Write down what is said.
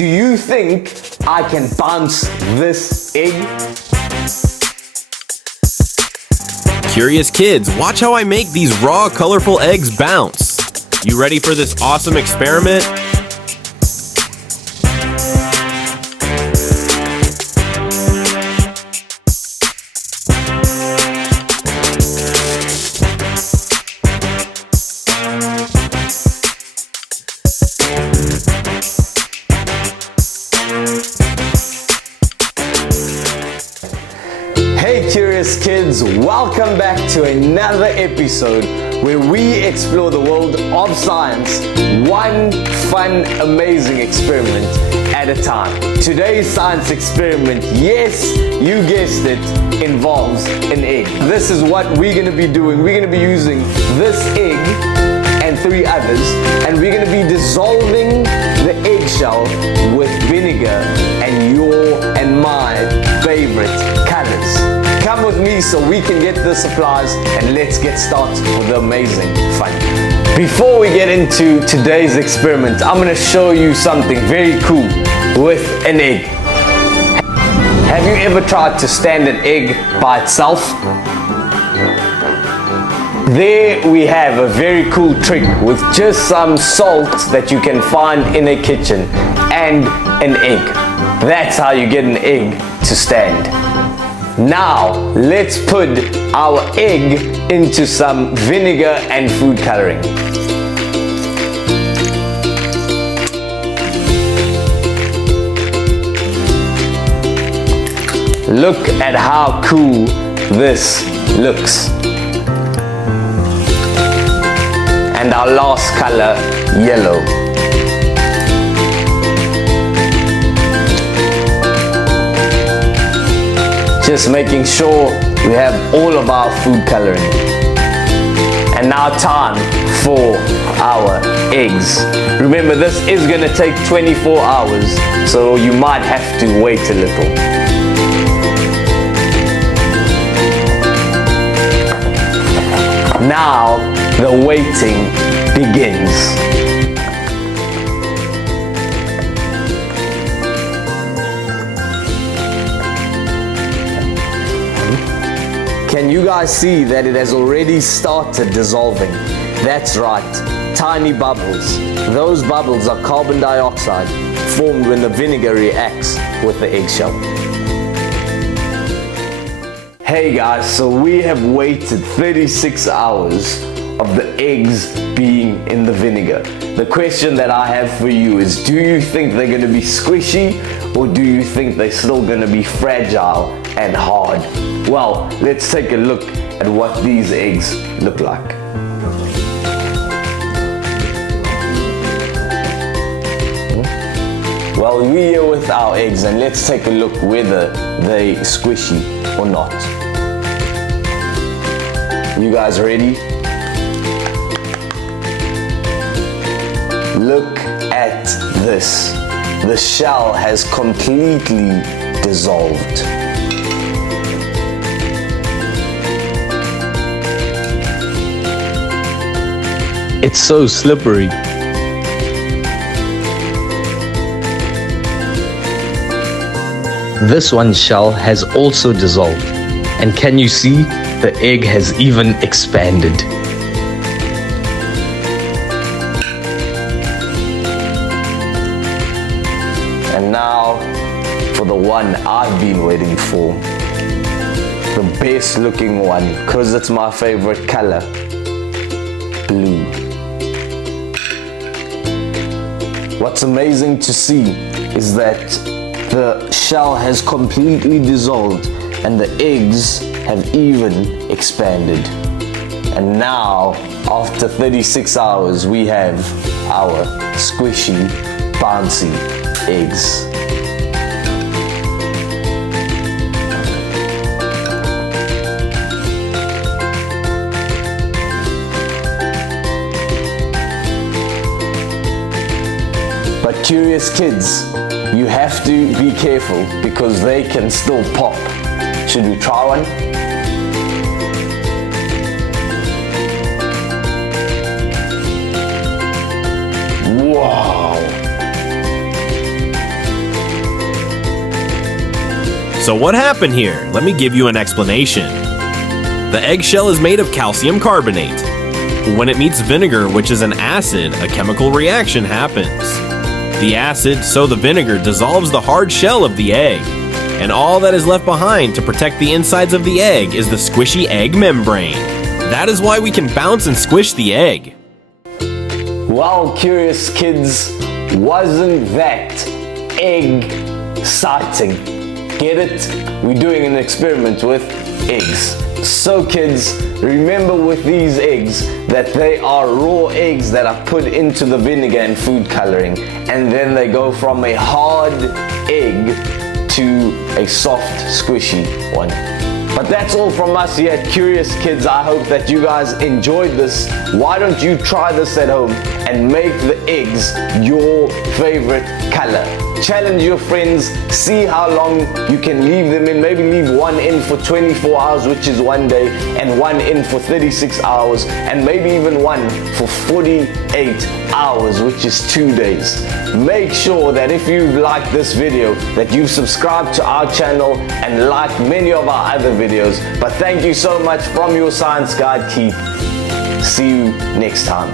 Do you think I can bounce this egg? Curious kids, watch how I make these raw, colorful eggs bounce. You ready for this awesome experiment? Hey curious kids, welcome back to another episode where we explore the world of science, one fun, amazing experiment at a time. Today's science experiment, yes, you guessed it, involves an egg. This is what we're going to be doing. We're going to be using this egg and 3 others, and we're going to be dissolving the eggshell with vinegar and your and my favorite colors. Come with me so we can get the supplies and let's get started with the amazing fun. Before we get into today's experiment, I'm going to show you something very cool with an egg. Have you ever tried to stand an egg by itself? There we have a very cool trick with just some salt that you can find in a kitchen and an egg. That's how you get an egg to stand. Now let's put our egg into some vinegar and food coloring. Look at how cool this looks. And our last color, yellow. Just making sure we have all of our food coloring. And now time for our eggs. Remember, this is going to take 24 hours, so you might have to wait a little. Now the waiting begins. Can you guys see that it has already started dissolving? That's right, tiny bubbles. Those bubbles are carbon dioxide formed when the vinegar reacts with the eggshell. Hey guys, so we have waited 36 hours of the eggs being in the vinegar. The question that I have for you is, do you think they're going to be squishy, or do you think they're still going to be fragile and hard? Well, let's take a look at what these eggs look like. Well, we're here with our eggs, and let's take a look whether they're squishy or not. You guys ready? Look at this. The shell has completely dissolved. It's so slippery. This one's shell has also dissolved. And can you see? The egg has even expanded. And now for the one I've been waiting for. The best looking one, because it's my favorite color. Blue. What's amazing to see is that the shell has completely dissolved and the eggs have even expanded. And now, after 36 hours, we have our squishy, bouncy eggs. But curious kids, you have to be careful because they can still pop. Should we try one? Wow! So what happened here? Let me give you an explanation. The eggshell is made of calcium carbonate. When it meets vinegar, which is an acid, a chemical reaction happens. The acid, so the vinegar, dissolves the hard shell of the egg. And all that is left behind to protect the insides of the egg is the squishy egg membrane. That is why we can bounce and squish the egg. Well, curious kids, wasn't that egg-citing? Get it? We're doing an experiment with eggs. So kids, remember with these eggs that they are raw eggs that are put into the vinegar and food coloring, and then they go from a hard egg to a soft, squishy one. But that's all from us here at Curious Kids. I hope that you guys enjoyed this. Why don't you try this at home and make the eggs your favorite color? Challenge your friends, see how long you can leave them in. Maybe leave one in for 24 hours, which is 1 day, and one in for 36 hours, and maybe even one for 48 hours, which is 2 days. Make sure that if you've liked this video, that you've subscribed to our channel and liked many of our other videos. But thank you so much from your science guide, Keith. See you next time.